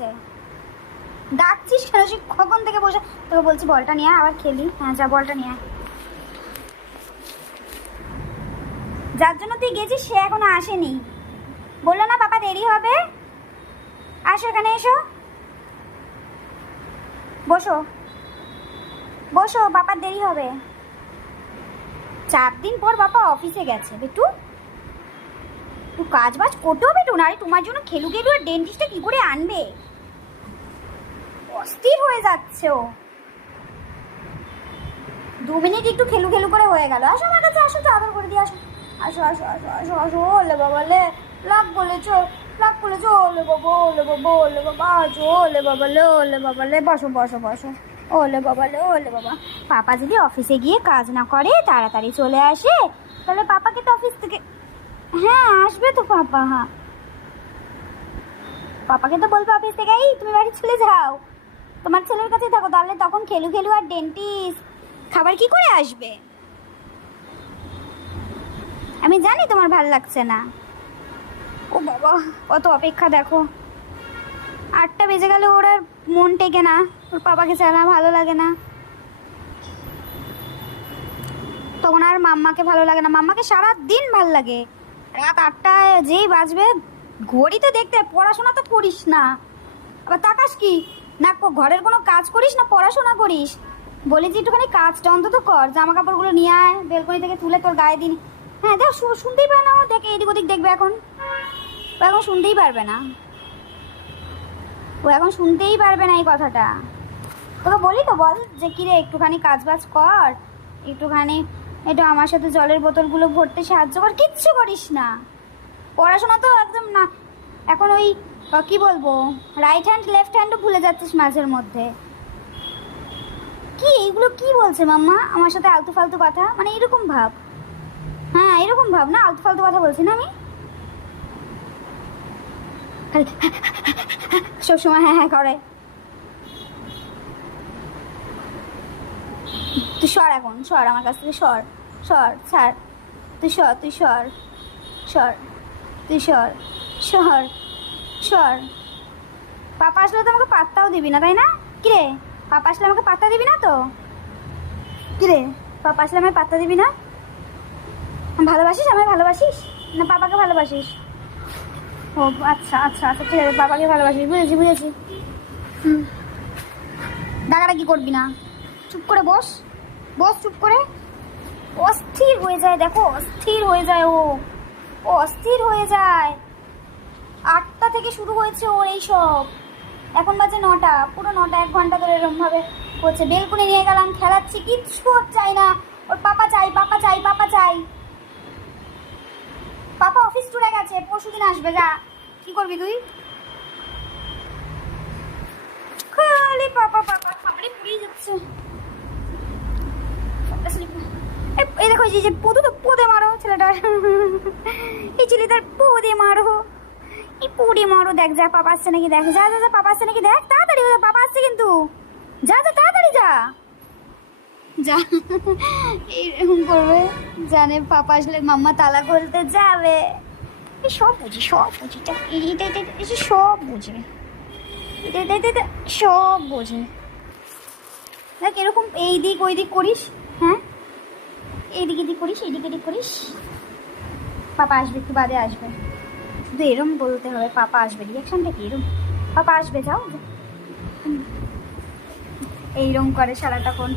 আছে? ডাকছিস কেন? সে কখন থেকে বসে তোকে বলছি বলটা নিয়ে আবার খেলি। হ্যাঁ যা, বলটা নিয়ে। যার জন্য তুই গেছিস সে এখনো আসেনি। বললো না পাপা দেরি হবে? আসো এখানে, এসো, বসো বসো, বাবার দেরি হবে। 4 দিন পর বাবা অফিসে গেছে। বেটু তুই কাজ বাজ করতে হবে তো, নারে তোমার জন্য খেলু গেলু আর ডেন্টিস্টটা কি করে আনবে? অস্থির হয়ে যাচ্ছে ও। 2 মিনিট একটু খেলু খেলু করে হয়ে গেল। আসো আমার কাছে, আসো, চাদর করে দিয়ে আসো। আসো আসো আসো আসো আসো। ওলে বাবা লে, লাভ বলেছো, লাভ বলেছো। ওলে বাবা, ওলে বাবা, ওলে বাবা, আসো। ওলে বাবা লে, ওলে বাবা লে, বসো বসো বসো। ওলে বাবা লে, ওলে বাবা। পাপা যদি অফিসে গিয়ে কাজ না করে, তাড়াতাড়ি চলে আসে, তাহলে পাপাকে তো অফিস থেকে, হ্যাঁ আসবে তো পাপা। হ্যাঁ পাপাকে তো বলবো অফিস থেকে, এই তুমি বাড়ি চলে যাও, তোমার ছেলের কাছে থাকো, তাহলে তখন খেলু খেলু আর ডেন্টিস্ট খাবার কি করে আসবে? আমি জানি তোমার ভাল লাগছে না। ও বাবা, কত অপেক্ষা দেখো। 8টা বেজে গেলে ওর আর মন টেকে না, ওর পাপাকে ছাড়া ভালো লাগে না। তখন আর মাম্মাকে ভালো লাগে না, মাম্মাকে সারা দিন ভাল লাগে। রাত 8টায় যেই বাজবে, ঘড়ি তো দেখতে, পড়াশোনা তো করিস না। আবার তাকাস কি না, ঘরের কোনো কাজ করিস না পড়াশোনা করিস? বলি যে একটুখানি কাজটা অন্তত কর, জামা কাপড়গুলো নিয়ে আয়, বেলকনি থেকে তুলে তোর গায়ে দিন। হ্যাঁ দেখ, শুনতেই পারে না ও, দেখে এদিক ওদিক দেখবে। এখন ও এখন শুনতেই পারবে না, ও এখন শুনতেই পারবে না এই কথাটা। তোকে বলি তো, বল যে কিরে একটুখানি কাজ বাজ কর, একটুখানি একটু আমার সাথে জলের বোতলগুলো ভরতে সাহায্য কর, কিচ্ছু করিস না। পড়াশোনা তো একদম না। এখন ওই কি বলবো, রাইট হ্যান্ড লেফট হ্যান্ডও ভুলে যাচ্ছিস মাঝের মধ্যে। কি এগুলো কি বলছে মাম্মা আমার সাথে আলতু ফালতু কথা, মানে এরকম ভাব? হ্যাঁ এরকম ভাব না, আলতু ফালতু কথা বলছি না আমি। সবসময় হ্যাঁ হ্যাঁ করে। তুই সর, এখন সর আমার কাছ থেকে, সর সর, ছাড়। তুই সর, তুই সর, সর, তুই সর, সর, সর। পাপা আসলে তো আমাকে পাত্তাও দিবি না, তাই না? কিরে, পাপা আসলে আমাকে পাত্তা দিবি না তো? কিরে, পাপা আসলে আমায় পাত্তা দিবি না? ভালোবাসিস আমায়, ভালোবাসিস না পাপাকে ভালোবাসিস? ও আচ্ছা আচ্ছা আচ্ছা, ঠিক আছে, পাপাকে ভালোবাসিস, বুঝেছি বুঝেছি। হুম, ডাকাডাকি করবি না, চুপ করে বস, বস চুপ করে। অস্থির হয়ে যায় দেখো, অস্থির হয়ে যায় ও, ও অস্থির হয়ে যায়। 8টা থেকে শুরু হয়েছে ওর এই সব, এখন বাজে 9টা, পুরো 9টা, 1 ঘন্টা ধরে এরমভাবে হচ্ছে। বেলকুনি নিয়ে গেলাম, খেলাচ্ছি, কিচ্ছু ওর চাই না, ওর পাপা চাই, পাপা চাই, পাপা চাই। পাপা অফিস ট্যুরে গেছে, পরশুদিন আসবে, যা। কি করবি তুই? খালি পাপা পাপা, খাবারে পুড়িয়ে যাচ্ছে। এই দেখো, এই যে পুদু তো পুদে মারো ছেলেটার, এই ছেলেটার পুদে মারো, এই পুড়ে মারো। দেখ যা পাপা আসছে নাকি, দেখ যা যা যা, পাপা আসছে নাকি দেখ, তাড়াতাড়ি পাপা আসছে কিন্তু, যা যা তাড়াতাড়ি যা যা। এইরকম করবে, জানে পাপা আসলে মাম্মা তালা খুলতে যাবে। এই সব বুঝি, সব বুঝি, এটা এটা এটা সব বুঝে, এটা এটা এটা সব বোঝে। দেখ এরকম এই দিক ওই দিক করিস, হ্যাঁ এইদিক এদিক করিস, এইদিক এদিক করিস। পাপা আসবে, একটু বাদে আসবে, শুধু এরম বলতে হবে পাপা আসবে, রিয়াকশনটা কি এরম, পাপা আসবে, যাও। এইরম করে সারাটা কোন।